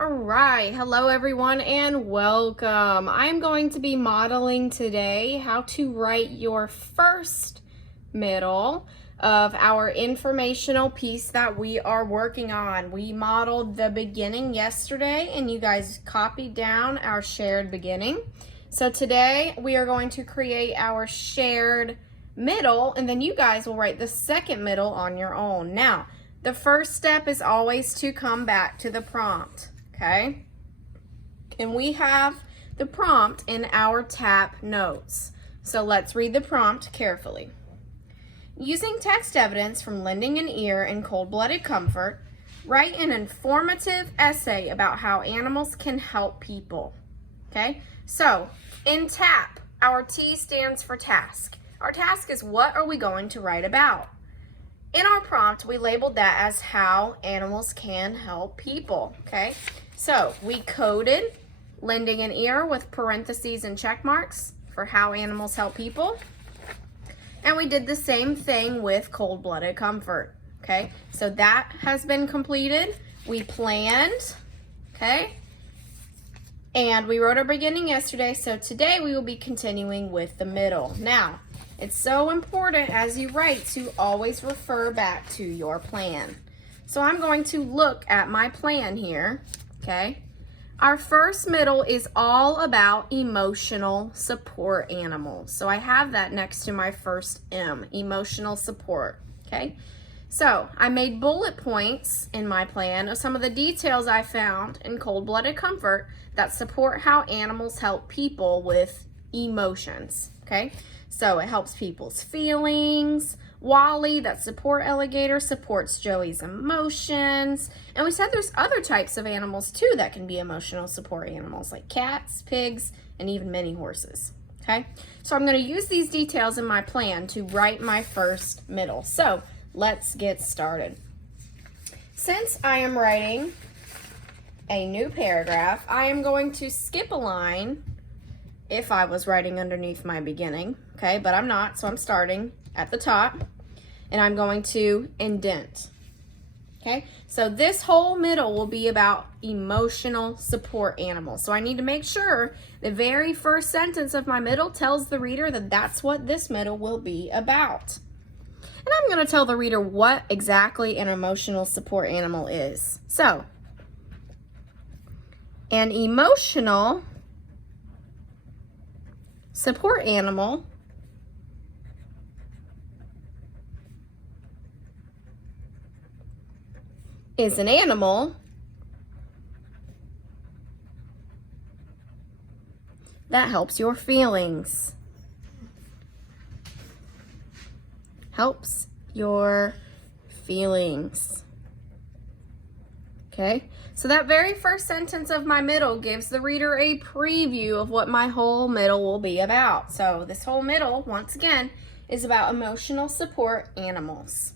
All right, hello everyone and welcome. I'm going to be modeling today how to write your first middle of our informational piece that we are working on. We modeled the beginning yesterday and you guys copied down our shared beginning. So today we are going to create our shared middle and then you guys will write the second middle on your own. Now, the first step is always to come back to the prompt. Okay, and we have the prompt in our TAP notes. So let's read the prompt carefully. Using text evidence from Lending an Ear and Cold-Blooded Comfort, write an informative essay about how animals can help people. Okay, so in TAP, our T stands for task. Our task is what are we going to write about? In our prompt, we labeled that as how animals can help people, okay? So we coded Lending an Ear with parentheses and check marks for how animals help people. And we did the same thing with Cold-Blooded Comfort, okay? So that has been completed. We planned, okay? And we wrote our beginning yesterday, so today we will be continuing with the middle. Now, it's so important as you write to always refer back to your plan. So I'm going to look at my plan here, okay? Our first middle is all about emotional support animals. So I have that next to my first M, emotional support, okay? So I made bullet points in my plan of some of the details I found in Cold-Blooded Comfort that support how animals help people with emotions, okay? So it helps people's feelings. Wally, that support alligator, supports Joey's emotions. And we said there's other types of animals too that can be emotional support animals, like cats, pigs, and even mini horses. Okay, so I'm going to use these details in my plan to write my first middle. So let's get started. Since I am writing a new paragraph, I am going to skip a line if I was writing underneath my beginning, okay, but I'm not, so I'm starting at the top, and I'm going to indent, okay? So this whole middle will be about emotional support animals. So I need to make sure the very first sentence of my middle tells the reader that that's what this middle will be about. And I'm going to tell the reader what exactly an emotional support animal is. So, an emotional support animal is an animal that helps your feelings. Helps your feelings. Okay? So that very first sentence of my middle gives the reader a preview of what my whole middle will be about. So this whole middle, once again, is about emotional support animals.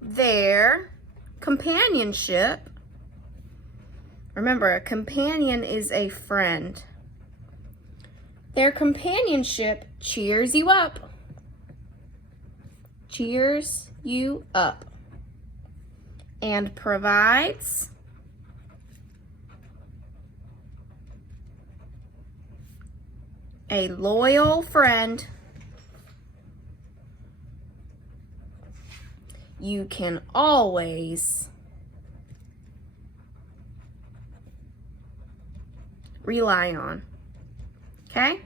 Their companionship, remember, a companion is a friend. Their companionship cheers you up. Cheers you up. And provides a loyal friend you can always rely on. Okay?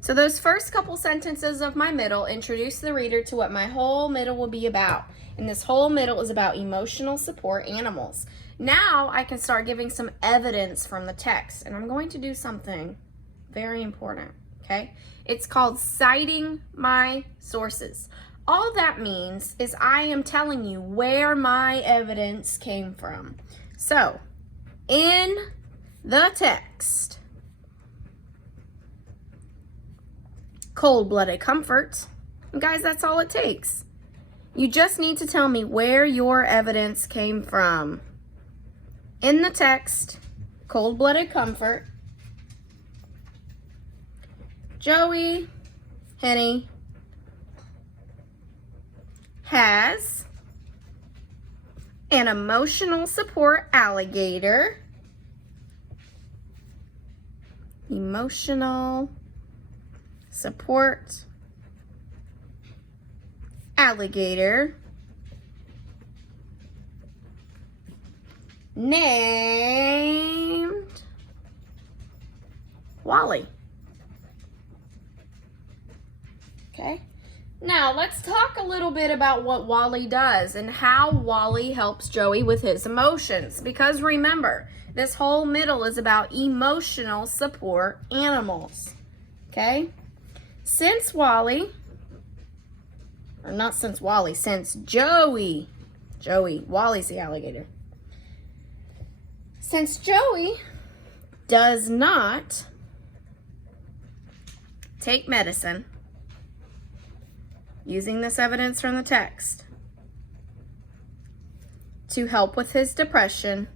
So those first couple sentences of my middle introduce the reader to what my whole middle will be about. And this whole middle is about emotional support animals. Now I can start giving some evidence from the text. And I'm going to do something very important. Okay? It's called citing my sources. All that means is I am telling you where my evidence came from. So, in the text, Cold-Blooded Comfort, and guys, that's all it takes. You just need to tell me where your evidence came from. In the text, Cold-Blooded Comfort, Joey, Henny, has an emotional support alligator emotional support alligator named Wally. Okay, now let's talk a little bit about what Wally does and how Wally helps Joey with his emotions. Because remember, this whole middle is about emotional support animals. Okay, since Joey, Wally's the alligator. Since Joey does not take medicine, using this evidence from the text to help with his depression,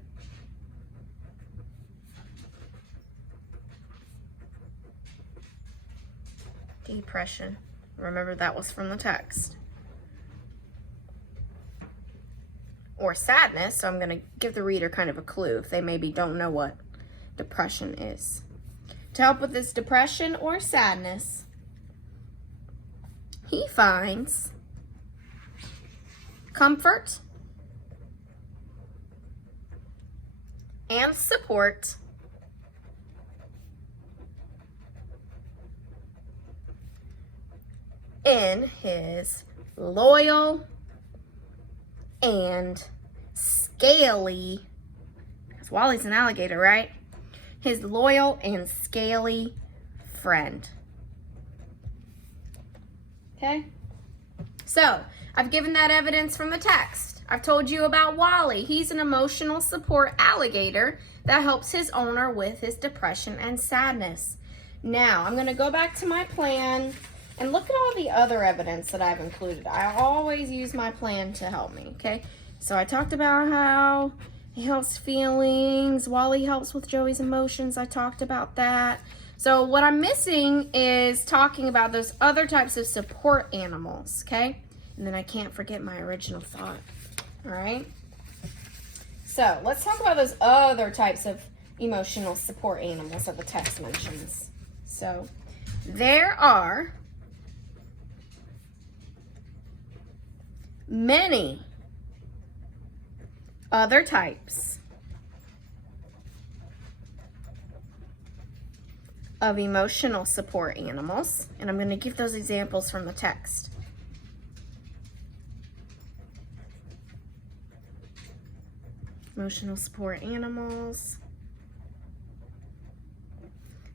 remember that was from the text, or sadness, so I'm going to give the reader kind of a clue if they maybe don't know what depression is. To help with this depression or sadness, he finds comfort and support in his loyal and scaly, because Wally's an alligator, right? His loyal and scaly friend. Okay? So, I've given that evidence from the text. I've told you about Wally. He's an emotional support alligator that helps his owner with his depression and sadness. Now, I'm going to go back to my plan and look at all the other evidence that I've included. I always use my plan to help me, okay? So I talked about how he helps feelings. Wally helps with Joey's emotions. I talked about that. So what I'm missing is talking about those other types of support animals, okay? And then I can't forget my original thought, all right? So let's talk about those other types of emotional support animals that the text mentions. So there are many other types of emotional support animals, and I'm going to give those examples from the text. Emotional support animals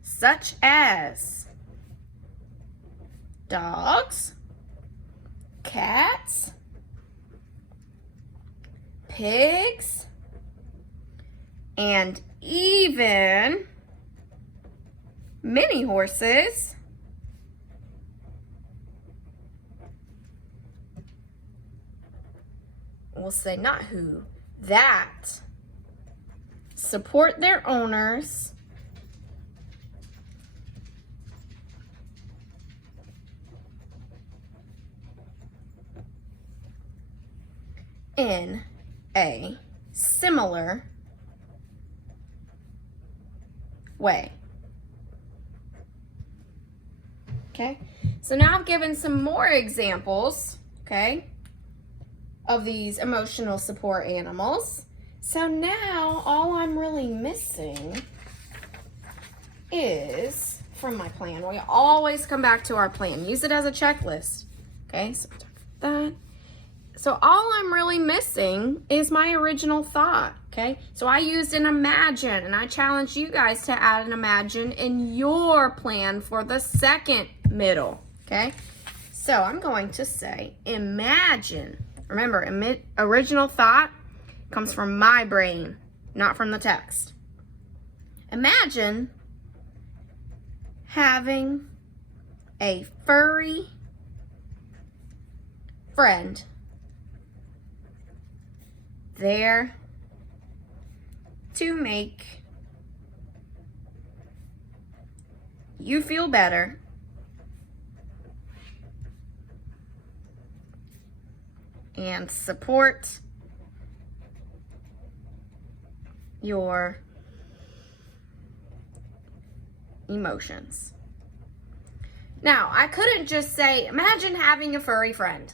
such as dogs, cats, pigs, and even mini horses, we'll say not who, that support their owners in a similar way. Okay, so now I've given some more examples, okay, of these emotional support animals. So now all I'm really missing is from my plan. We always come back to our plan. Use it as a checklist. Okay, so that. So all I'm really missing is my original thought, okay? So I used an imagine, and I challenge you guys to add an imagine in your plan for the second middle, okay? So I'm going to say imagine. Remember, original thought comes from my brain, not from the text. Imagine having a furry friend there to make you feel better and support your emotions. Now, I couldn't just say, imagine having a furry friend,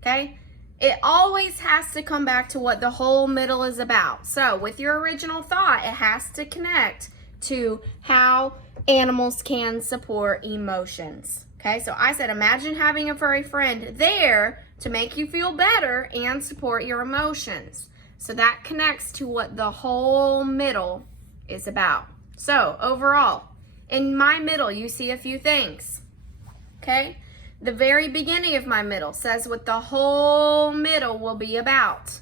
okay? It always has to come back to what the whole middle is about. So with your original thought, it has to connect to how animals can support emotions. Okay, so I said, imagine having a furry friend there to make you feel better and support your emotions. So that connects to what the whole middle is about. So overall, in my middle, you see a few things. Okay, the very beginning of my middle says what the whole middle will be about.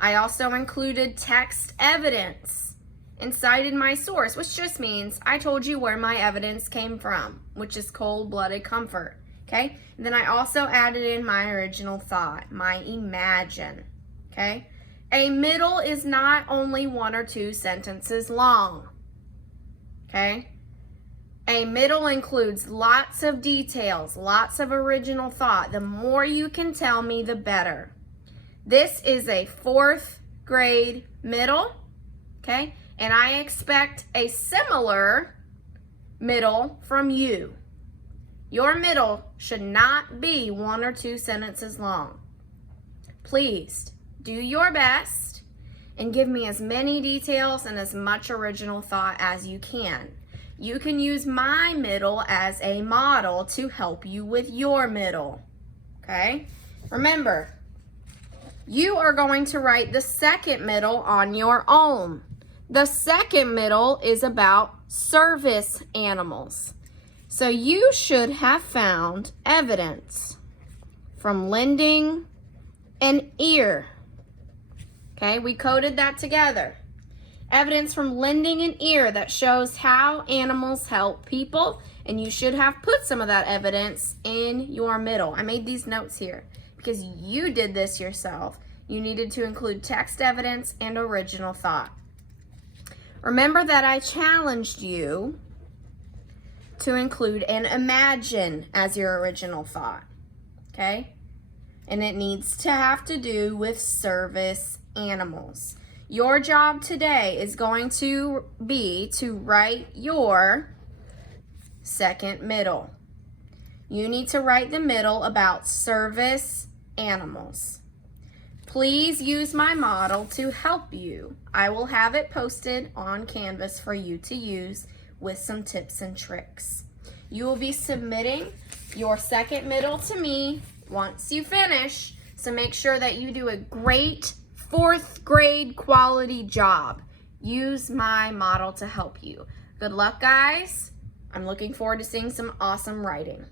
I also included text evidence and cited my source, which just means I told you where my evidence came from, which is cold-blooded comfort. Okay, and then I also added in my original thought, my imagine. Okay, a middle is not only 1 or 2 sentences long. Okay, a middle includes lots of details, lots of original thought. The more you can tell me, the better. This is a 4th grade middle, okay? And I expect a similar middle from you. Your middle should not be 1 or 2 sentences long. Please do your best and give me as many details and as much original thought as you can. You can use my middle as a model to help you with your middle, okay? Remember, you are going to write the second middle on your own. The second middle is about service animals. So you should have found evidence from lending and ear. Okay, we coded that together. Evidence from lending an ear that shows how animals help people, and you should have put some of that evidence in your middle. I made these notes here because you did this yourself. You needed to include text evidence and original thought. Remember that I challenged you to include an imagine as your original thought, okay? And it needs to have to do with service animals. Your job today is going to be to write your second middle. You need to write the middle about service animals. Please use my model to help you. I will have it posted on Canvas for you to use with some tips and tricks. You will be submitting your second middle to me once you finish, so make sure that you do a great 4th grade quality job. Use my model to help you. Good luck, guys. I'm looking forward to seeing some awesome writing.